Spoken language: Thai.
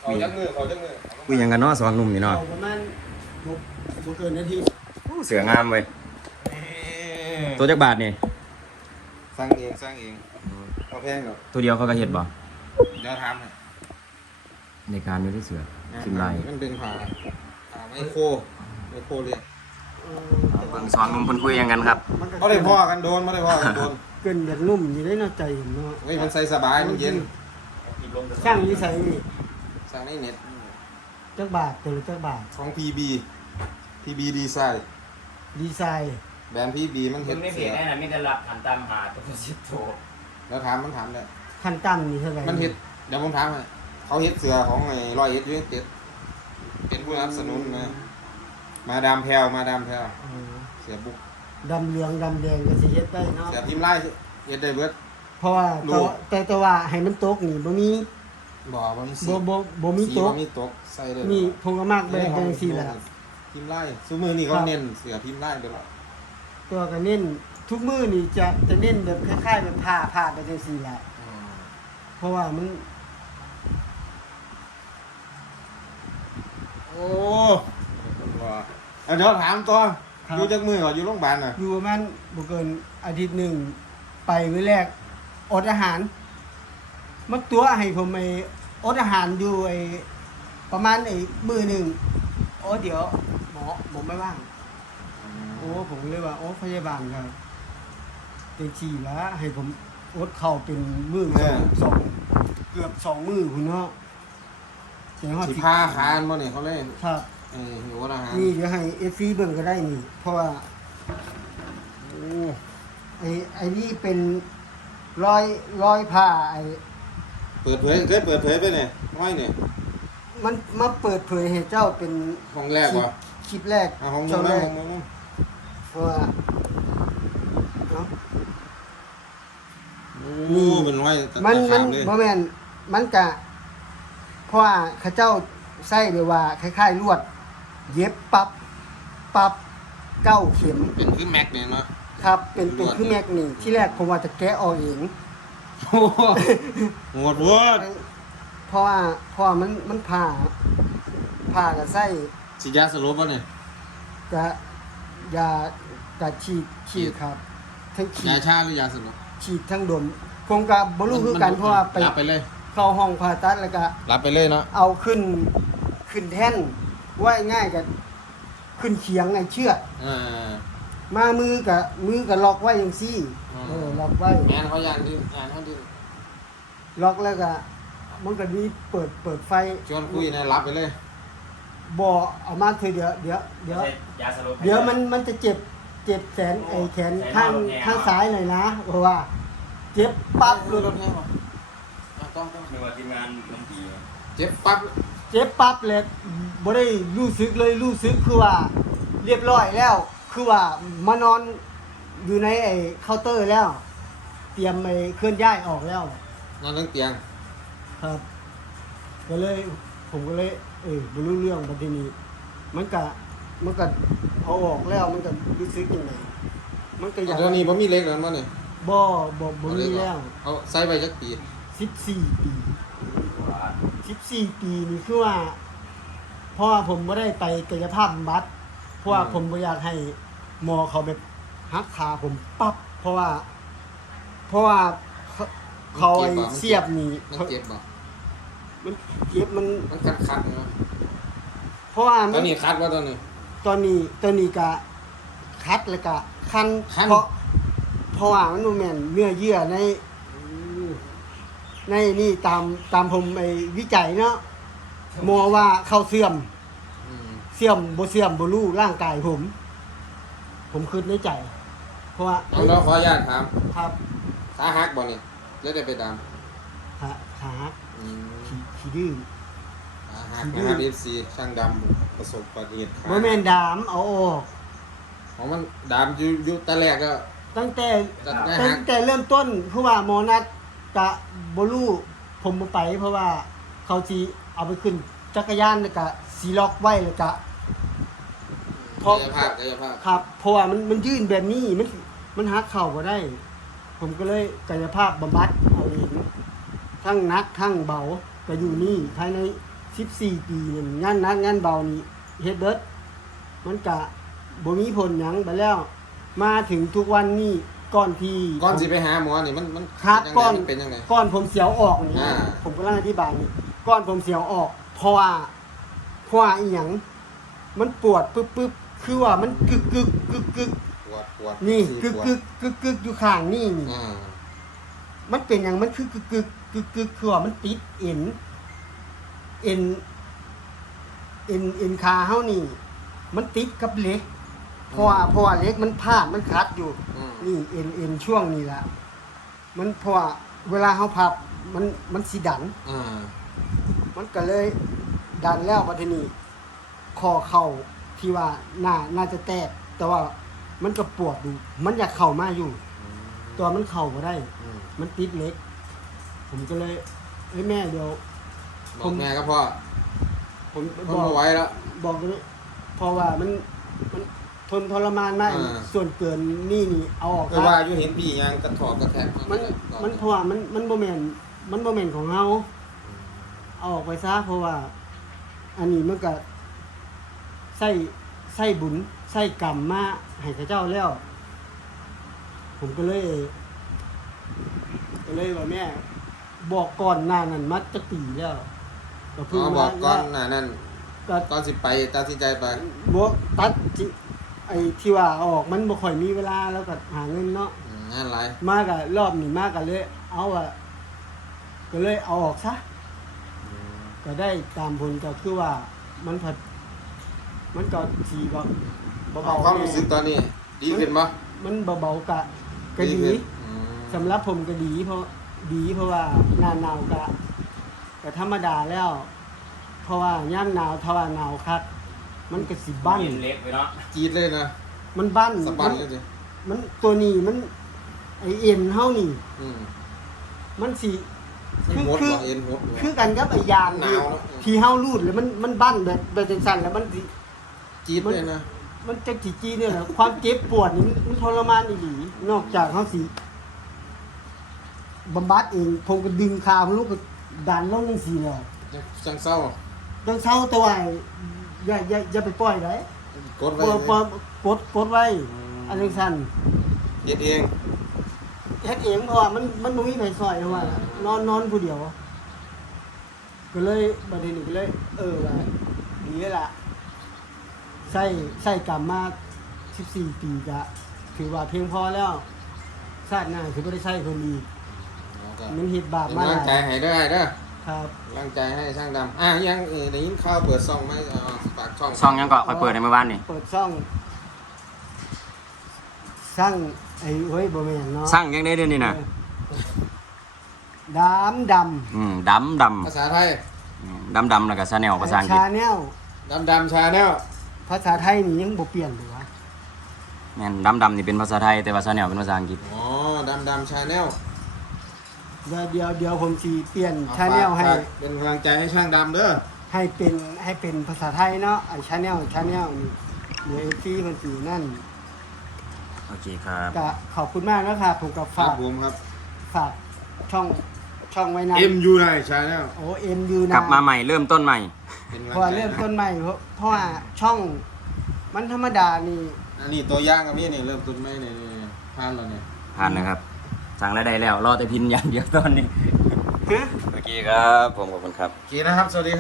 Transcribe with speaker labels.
Speaker 1: เอาจักมือ
Speaker 2: คุยหยังกันเนาะสองหนุ่มนี่เนาะ
Speaker 3: ประมาณบ่เกินนาที
Speaker 2: โอ้เสืองามเว้ยตัวจักบาทนี่
Speaker 1: สร้างเองเอาแพงหรอก
Speaker 2: ตัวเดียวเขาก็เฮ็ดบ่
Speaker 1: เดี๋ยวทำให้
Speaker 2: ในการอยู่ที่เสือชิมลาย
Speaker 1: มันเป็นผ่าไมโครเรียก
Speaker 2: เบิ่งสองหนุ่มเพิ่นคุยหยังกันครับ
Speaker 1: เขาได้พ่อกันโดนไม่ได้พ่อกันโดน
Speaker 3: เกินแบบนุ่มอยู่ได้เนาะใจเนาะ
Speaker 1: เฮ้ยมันใส่สบายมันเย็น
Speaker 3: ช่างนิสัยนี่
Speaker 1: สั่งในเน็ต
Speaker 3: จักบาทตัวละจักบาท
Speaker 1: ของ PBดีไซน์
Speaker 3: ดีไซน์
Speaker 1: แบรนด์ PB มัน
Speaker 4: คุ
Speaker 1: เห็
Speaker 4: ณ
Speaker 1: น
Speaker 4: ไม่
Speaker 1: เสี
Speaker 4: เห็
Speaker 1: ย
Speaker 4: นแน่นะมีแต่หลักหันตามหาตัวสิบโถ
Speaker 1: แล้วมันถามเลย
Speaker 3: ขั้นต่ำนี่เท่าไหร่
Speaker 1: มันเห็ดเดี๋ยวผมถามให้เขาเห็ดเสือของไอ้ร้อยเอ็ดยูเต็ดเป็นผู้สนับสนุนนะมาดามแพรวเสือบุก
Speaker 3: ดำเหลืองดำแดงก็สิเฮ็ดได้เนาะ
Speaker 1: เสือพิมพ์ไล่เฮ็ดได้เบิด
Speaker 3: เพราะว่า
Speaker 1: ลูก
Speaker 3: แต่ว่าให้มันตกนี่บ่มี
Speaker 1: มันสี
Speaker 3: บ่มีตก
Speaker 1: มีตกใส่เลย
Speaker 3: นี่ผมก็มักแบบจังซี่แหละ
Speaker 1: พิมพ์ไล่ซุมือนี่เขาเน้นเสือพิมพ์ไล่ไปแล้ว
Speaker 3: ตัวก็เน้นทุกมื้อนี่จะเน้นแบบคล้ายๆแบบผ้าไปจังซี่แหละเพราะว่ามัน
Speaker 1: โอ้เดี๋ยวถามตัวอยู่จักมือก่อนอยู่โรงพยาบาลน่ะ
Speaker 3: อยู่ประมาณบ่เกินอาทิตย์หนึงไปมื้อแรกอดอาหารมันตัวให้ผมไอ้อดอาหารอยู่ไอ้ประมาณไอ้มื้อหนึงโอ้เดี๋ยวหมอผมไม่ว่างโอ้ผมเลยว่าโอ้พยาบาลครับเป็นฉี่แล้วให้ผมอดเข้าเป็นมื้อสองเกือบ2มื้อพุ่นเนาะเสียงฮอด
Speaker 1: สิพาคานบ่เนี่ยเขาเล่น
Speaker 3: ครับ
Speaker 1: หิวอาหาร
Speaker 3: นี่เดี๋ยวให้ FC เบิ่งก็ได้นี่เพราะว่า
Speaker 1: โอ้
Speaker 3: ไอ้นี่เป็นรอยผ้าไอ้
Speaker 1: เปิดเผยเคยเปิดเผยไปเนี่ยน้อยเนี่ย
Speaker 3: มันมาเปิดเผยให้เจ้าเป็น
Speaker 1: ห้องแรกวะ
Speaker 3: คลิปแรก
Speaker 1: ห้อง
Speaker 3: ช่
Speaker 1: นู้
Speaker 3: อนง
Speaker 1: นะ
Speaker 3: แรก
Speaker 1: ห้องนู้น
Speaker 3: เพราะว่าเนาะ
Speaker 1: โอ้เป็นน้อย
Speaker 3: มัน
Speaker 1: เลย
Speaker 3: บ่แม่นมันกะเพราะว่าเขาเจ้าใส่แบบว่าคล้ายๆลวด เย็บปับเก้าเข็ม
Speaker 1: เป็นคือแม็กเนี่ยเนาะ
Speaker 3: ครับ เป็นคือแม็กนี่ที่แรกผมว่าจะแกะออกเอง
Speaker 1: โอ้โหโหดเวอร์
Speaker 3: เพราะว่ามันผ่ากับไส้
Speaker 1: ฉีดยาสลบป่ะเนี่ย
Speaker 3: กะยากะฉีดครับ ทั้งฉี
Speaker 1: ยา
Speaker 3: ด
Speaker 1: ชาหรือยาสลบ
Speaker 3: ฉีดทั้งดมผมก็บ่รู้คือกันเพราะว่าไป
Speaker 1: รับไปเลย
Speaker 3: เข้าห้องผ่าตัดแล้วก็
Speaker 1: รับไปเลยเนาะ
Speaker 3: เอาขึ้นแท่นว่าง่ายกับขึ้นเขียงไอ้เชือก มามือกับล็อกไว้จังซี่ล็อกไว้
Speaker 1: งานเขายานดิงานเขาดิ
Speaker 3: ล็อกแล้วก็มันก็มีเปิดไฟ
Speaker 1: ชวนคุยนะรับไปเลย
Speaker 3: บ่เอามาคือเดี๋ยว
Speaker 4: ยาสลบ
Speaker 3: เดี๋ยวมันจะเจ็บแขนไอ้แขนข้างซ้ายหน่อยนะเพราะว่าเจ็บปั๊บ
Speaker 1: รถแห้งป่ะต้อง
Speaker 4: ไม่ว่าทีมงานน้ำผี
Speaker 1: เจ็บปั๊บ
Speaker 3: เจ็บปั๊บเลยบ่ได้รู้สึกเลยรู้สึกคือว่าเรียบร้อยแล้ว คือว่ามานอนอยู่ในไอ้เคาน์เตอร์แล้ว เตรียมไอ้เคลื่อนย้ายออกแล้ว
Speaker 1: นอนทั้งเตียง
Speaker 3: ครับก็เลยผมก็เลยบ่รู้เรื่องบัดนี้มันก็เอาออกแล้วมันก็รู้สึกยังไงมันก็อยาก
Speaker 1: ตัวนี้ผมมีเล็กแล้วมั้งเนี่ย
Speaker 3: บ่มีแล้ว
Speaker 1: เอาใส่ไปจักปี
Speaker 3: 14 ปี14 ปีนี่คือว่าเพราะว่าผมบ่ได้ไปกายภาพบำบัดเพราะว่าผมบ่อยากให้หมอเขาแบบหักขาผมปั๊บเพราะว่าเขาไอ้เสียบนี่
Speaker 1: มันเจ็บบ่
Speaker 3: มันเจ็บมัน
Speaker 1: มันคัดเนาะ
Speaker 3: เพราะว่า
Speaker 1: ตอนนี้คัดว่าตอนนี้
Speaker 3: ตอนนี้ก็คัดแล้วก็คัน
Speaker 1: คัน
Speaker 3: เพราะว่ามันบ่แม่นเนื้อเยื่อในนี่ตามผมไอ้วิจัยเนาะหมอว่าเข้าเสื่อมบ่เสื่อมบ่รู้ร่างกายผมคิดในใจ เพราะว่า
Speaker 1: เราขออนุญาตถาม
Speaker 3: ครับ
Speaker 1: ขาหักบ่นี่แล้วได้ไปตาม
Speaker 3: ขาขี้ดื้อ
Speaker 1: ขาหักนะครับ FC ช่างดำประสบอุบัติเหตุขา
Speaker 3: บ่แม่นดามเอาออก
Speaker 1: ของมันดามอยู่แต่แรกก็
Speaker 3: ตั้งแต่
Speaker 1: ได้ฮัก
Speaker 3: เริ่มต้นเพราะว่าหมอนัดกะบ่รู้ผมบ่ไป เพราะว่าเขาสิเอาไปขึ้นจักรยานแล้วก็สิล็อกไว้แล้วก็
Speaker 1: กายภาพ
Speaker 3: ครับเพราะว่ามันยื่นแบบนี้มันหักเข่าบ่ได้ ผมก็เลยกายภาพบำบัดเอาเองทั้งหนักทั้งเบาก็อยู่นี่ภายใน 14 ปีนี่งานหนักงานเบานี่เฮ็ดเบิดมันก็บ่มีผลหยังไปแล้ว มาถึงทุกวันนี้ก่อนที่
Speaker 1: ก่อนสิไปหาหมอนี่มัน
Speaker 3: ครับ
Speaker 1: ยังไง
Speaker 3: ก่อน
Speaker 1: มันเป็นยังไง
Speaker 3: ก่อนผมเสียวออกนี่
Speaker 1: อ่า
Speaker 3: ผมกำลังอธิบายนี่ก่อนผมเสียวออกเพราะว่าอีหยังมันปวดปึ๊บคือว่ามันกึก
Speaker 1: ปวด
Speaker 3: นี่
Speaker 1: สิ
Speaker 3: กึกอยู่ข้างนี่นี่
Speaker 1: อ่า
Speaker 3: มันเป็นอย่างมันคือกึกคือว่ามันติดเอ็นคาเฮานี่ มันติดกับเหล็กเพราะว่าเหล็กมันพาดมันคัดอยู่
Speaker 1: อืม
Speaker 3: นี่เอ็นช่วงนี้ละมันเพราะว่าเวลาเฮาพับมันสิดัน
Speaker 1: อ่า
Speaker 3: มันก็เลยดันแล้วบัดทีนี้คอเข่าที่ว่าน่าจะแตก แต่ว่ามันก็ปวดอยู่มันอยากเข้ามาอยู่ ตัวมันเข้าบ่ได้
Speaker 1: อืม
Speaker 3: มันติดเหล็ก ผมก็เลยเฮ้ยแม่เดี๋ยว
Speaker 1: บอกแม่ก็พ่อ
Speaker 3: ผม
Speaker 1: ทนไม่ไหวแล้ว
Speaker 3: บอกเลยเพราะว่ามันทนทรมานมาก
Speaker 1: อ่า
Speaker 3: ส่วนเกินนี่เอาออก
Speaker 1: คือว่าอยู่เห็นพี่ยังกระถอกกระแทก
Speaker 3: มันเพราะว่ามันบ่แม่นของเฮาเอาออกไปซะเพราะว่า อันนี้มันก็ใส่บุญใส่กรรมมาให้ข้าเจ้าแล้ว ผมก็เลยว่าแม่ บอกก่อนหน้านั้นมาจะปีแล้วก็
Speaker 1: อ๋
Speaker 3: เพิ่ง
Speaker 1: อ
Speaker 3: มา
Speaker 1: บอกก่อนหน้านั้น
Speaker 3: ก็
Speaker 1: ก่อนสิไปตัดสินใจไป
Speaker 3: บ่ตัดจิไอ้ที่ว่าเอาออกมันบ่ค่อยมีเวลาแล้วก็หาเงินเนาะ
Speaker 1: งานไร
Speaker 3: มาก็รอบนี้มาก็เลย ก็เลยเอาออกซะก็ได้ตามผลก็คือว่ามันก็สีก็
Speaker 1: เอา
Speaker 3: เบาๆ
Speaker 1: ความรู้สึกตอนนี้ ดีขึ้นปะ
Speaker 3: มันเบาๆก็ดี
Speaker 1: ขึ้นอืม
Speaker 3: สำหรับผมก็ดีเพราะว่าหน้าหนาวก็ธรรมดาแล้ว เพราะว่าย่ามหนาวถ้าว่าหนาวคักมันก็สิบั้น
Speaker 4: เย็นเล็กไปเนาะ
Speaker 1: กรีดเลยนะ
Speaker 3: มันบั้น
Speaker 1: สะบัดเลยสิ
Speaker 3: มันตัวนี้มันไอเอ็นเฮานี่
Speaker 1: อืม
Speaker 3: มันสิ
Speaker 1: หดว่ะเอ็นหดว่ะ
Speaker 3: คือกันกับไอยาง
Speaker 1: หนาวเนอะ
Speaker 3: ที่เฮารูดแล้วมันบั้นแบบจังซั่นแล้วมันสิ
Speaker 1: กรีดเลยนะ
Speaker 3: มันจะจีเนี่ยแหละความเจ็บปวดนี่มันทรมานอีหลีนอกจากเฮาสิบำบัดเองผมก็ดึงขาผมลูกก็ดันลงจังซี่แล้ว
Speaker 1: จังเศร้า
Speaker 3: ต้องเศร้าตัวไว้อย่าไปปล่อยได้
Speaker 1: กดไว้
Speaker 3: กดไว้อันจังซั่น
Speaker 1: เย็ดเอง
Speaker 3: เฮ็ดเองเพราะว่ามันบ่มีไผซอยเพราะว่านอนผู้เดียว ก็เลยบัดนี้ก็เลยว่าดีแล้วล่ะใส่กรรมมา14 ปีก็ถือว่าเพียงพอแล้วชาติหน้าคือบ่ได้ใช้เพิ่นอีกมันเฮ็ดบาป
Speaker 1: เป็น
Speaker 3: มาก
Speaker 1: ำลังใจให้เด้อเด้อ
Speaker 3: ครับ
Speaker 1: กำลังใจให้ช่างดำยังได้ยินข่าวเปิดซ่องไหมฝากช่อง
Speaker 2: ช่องยังก็ค่อยเปิดในเมื่อวานนี่
Speaker 3: เปิดช่องสร้างไอ้เฮ้ยบ่แม่นเนาะ
Speaker 2: สร้างยังได้เดือนนี้นะ
Speaker 3: ดำ
Speaker 2: ด
Speaker 1: ภาษาไทย
Speaker 2: ำแล้วก็ชาแนลภาษาอังกฤษ
Speaker 3: ชาแนล
Speaker 1: ดำชาแนล
Speaker 3: ภาษาไทยนี่ยังบ่เปลี่ยนเลยวะ
Speaker 2: แม่นดำนี่เป็นภาษาไทยแต่ว่าชาแนลเป็นภาษาอังกฤษ
Speaker 1: อ๋อดำชาแนล
Speaker 3: เดี๋ยวผมสิเปลี่ยนชาแนลให้
Speaker 1: เป็นกำลังใจให้ช่างดำเด้อ
Speaker 3: ให้เป็นภาษาไทยเนาะไอ้ชาแนลนี่เดี๋ยว FC เพิ่นสินั่น
Speaker 2: โอเคครับ
Speaker 3: ก็ขอบคุณมากนะครับผมก็
Speaker 1: ครั
Speaker 3: ฝา
Speaker 1: บ
Speaker 3: ก
Speaker 1: ผมครับ
Speaker 3: ช่องไว้นะ
Speaker 1: MU ในชาแนล
Speaker 3: โอ้ MU นะ
Speaker 2: กลับมาใหม่เริ่มต้นใหม่
Speaker 1: เป็นกำลัง
Speaker 3: เพราะว่า
Speaker 1: ใจ
Speaker 3: เริ่มต้นใหม่เพราะว่าช่องมันธรรมดานี่
Speaker 1: อันนี้ตัวอย่างกับพี่นี่เริ่มต้นไหมนี่ผ่านแล้วเนี่ย
Speaker 2: ผ่านนะครับ สั่งแล้วได้แล้ว รอแต่พินอย่างเดียวตอนนี้
Speaker 3: ฮะ
Speaker 2: โอเคครับผมขอบคุณครับ
Speaker 1: โอเคนะครับ สวัสดี